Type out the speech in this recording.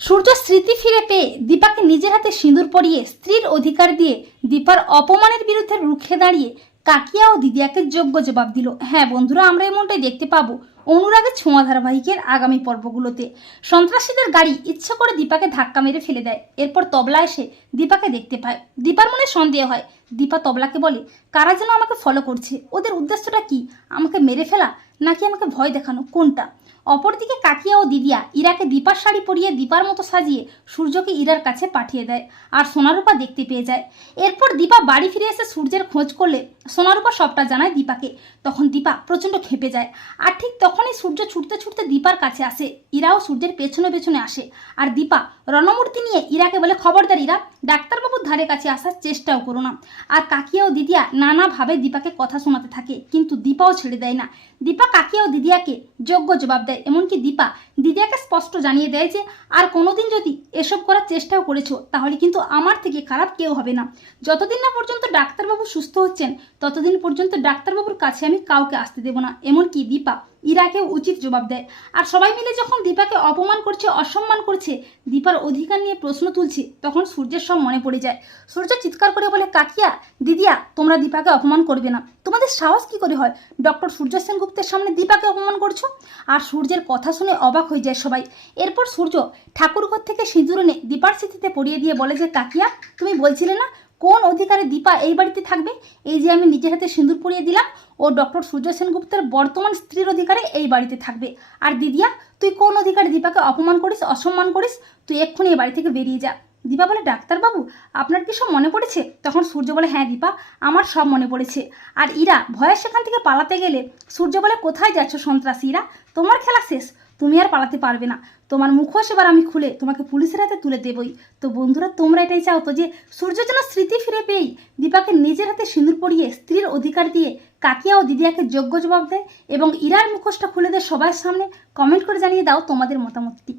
সূর্য স্মৃতি ফিরে পেয়ে দীপাকে নিজের হাতে সিঁদুর পরিয়ে স্ত্রীর অধিকার দিয়ে দীপার অপমানের বিরুদ্ধে রুখে দাঁড়িয়ে কাকিয়া ও দিদিয়াকে যোগ্য জবাব দিল। হ্যাঁ বন্ধুরা, আমরা এমনটাই দেখতে পাবো অনুরাগের ছোঁয়া ধারাবাহিকের আগামী পর্বগুলোতে। সন্ত্রাসীদের গাড়ি ইচ্ছে করে দীপাকে ধাক্কা মেরে ফেলে দেয়। এরপর তবলা এসে দীপাকে দেখতে পায়। দীপার মনে সন্দেহ হয়, দীপা তবলাকে বলে, কারা যেন আমাকে ফলো করছে? ওদের উদ্দেশ্যটা কি? আমাকে মেরে ফেলা নাকি আমাকে ভয় দেখানো? কোনটা? অপরদিকে কাকিয়া ও দিদিয়া ইরাকে দীপার শাড়ি পরিয়ে দীপার মতো সাজিয়ে সূর্যকে ইরার কাছে পাঠিয়ে দেয় আর সোনারূপা দেখতে পেয়ে যায়। এরপর দীপা বাড়ি ফিরে এসে সূর্যের খোঁজ করলে সোনারূপা সবটা জানায় দীপাকে। তখন দীপা প্রচণ্ড খেপে যায় আর ঠিক তখনই সূর্য ছুটতে ছুটতে দীপার কাছে আসে। ইরাও সূর্যের পেছনে পেছনে আসে আর দীপা রণমূর্তি নিয়ে ইরাকে বলে, খবরদার ইরা ডাক্তারবাবুর ধারে কাছে আসার চেষ্টাও করো না। আর কাকিয়া ও দিদিয়া নানাভাবে দীপাকে কথা শোনাতে থাকে, কিন্তু দীপাও ছেড়ে দেয় না। দীপা কাকিয়া ও দিদিয়াকে যোগ্য জবাব দেয়। এমনকি দীপা দিদিয়াকে স্পষ্ট জানিয়ে দেয় যে, আর কোনোদিন যদি এসব করার চেষ্টাও করেছ, তাহলে কিন্তু আমার থেকে খারাপ কেউ হবে না। যতদিন না পর্যন্ত ডাক্তারবাবু সুস্থ হচ্ছেন, ততদিন পর্যন্ত ডাক্তারবাবুর কাছে আমি কাউকে আসতে দেবো না। এমনকি দীপা ইরাকে উচিত জবাব দেয়। আর সবাই মিলে যখন দীপাকে অপমান করছে, অসম্মান করছে, দীপার অধিকার নিয়ে প্রশ্ন তুলছে, তখন সূর্যের সব মনে পড়ে যায়। সূর্য চিৎকার করে বলে, কাকিয়া, দিদিয়া, তোমরা দীপাকে অপমান করবে না। তোমাদের সাহস কি করে হয়? ডক্টর সূর্য সেনগুপ্তের সামনে দীপাকে অপমান করছ? আর সূর্যের কথা শুনে অবাক হয়ে যায় সবাই। এরপর সূর্য ঠাকুরঘর থেকে সিঁদুর এনে দীপার স্মৃতিতে পড়িয়ে দিয়ে বলে যে, কাকিয়া, তুমি বলছিলে না কোন অধিকারে দীপা এই বাড়িতে থাকবে? এই যে আমি নিজের হাতে সিঁদুর পরিয়ে দিলাম, ও ডক্টর সূর্য সেনগুপ্তের বর্তমান স্ত্রীর অধিকারে এই বাড়িতে থাকবে। আর দিদিয়া, তুই কোন অধিকারে দীপাকে অপমান করিস, অসম্মান করিস? তুই এক্ষুনি এই বাড়ি থেকে বেরিয়ে যা। দীপা বলে, ডাক্তারবাবু, আপনার কি সব মনে পড়েছে? তখন সূর্য বলে হ্যাঁ দীপা, আমার সব মনে পড়েছে। আর ইরা ভয়ের সেখান থেকে পালাতে গেলে সূর্য বলে, কোথায় যাচ্ছ সন্ত্রাসী ইরা? তোমার খেলা শেষ। তুমি আর পালাতে পারবে না। তোমার মুখোশ এবার আমি খুলে তোমাকে পুলিশের হাতে তুলে দেবই। তো বন্ধুরা, তোমরা এটাই চাও তো যে সূর্য যেন স্মৃতি ফিরে পেয়েই দীপাকে নিজের হাতে সিঁদুর পরিয়ে স্ত্রীর অধিকার দিয়ে কাকিয়া ও দিদিয়াকে যোগ্য জবাব দেয় এবং ইরার মুখোশটা খুলে দেয় সবার সামনে। কমেন্ট করে জানিয়ে দাও তোমাদের মতামতটি।